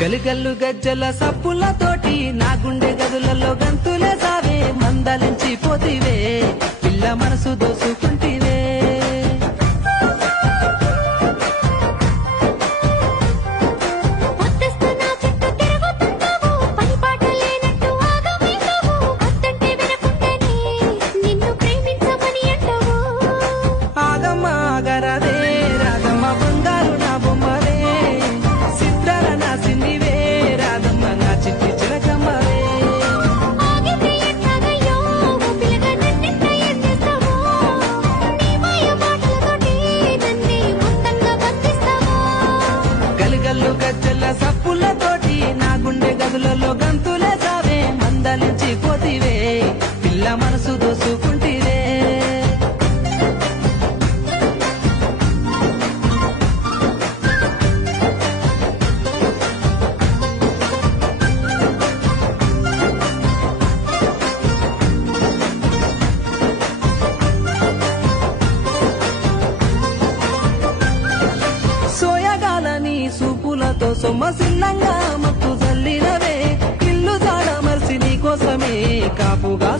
గలిగల్లు గజ్జల సప్పులతోటి నా గుండె గదులలో గంతులే సావే మందలించి పోతివే పిల్ల మనసు దోసుకుంటివే సప్పులతోటి నా గుండె గదులలో గంతులే సావే మందలించి పోతివే పిల్ల మనసు దోసుకుంటివే సోయగాలని సూపులతో సొమ్మసిల్లంగా మత్తు జల్లినవే ఇల్లు జాడ మర్సి నీ కోసమే కాపుగా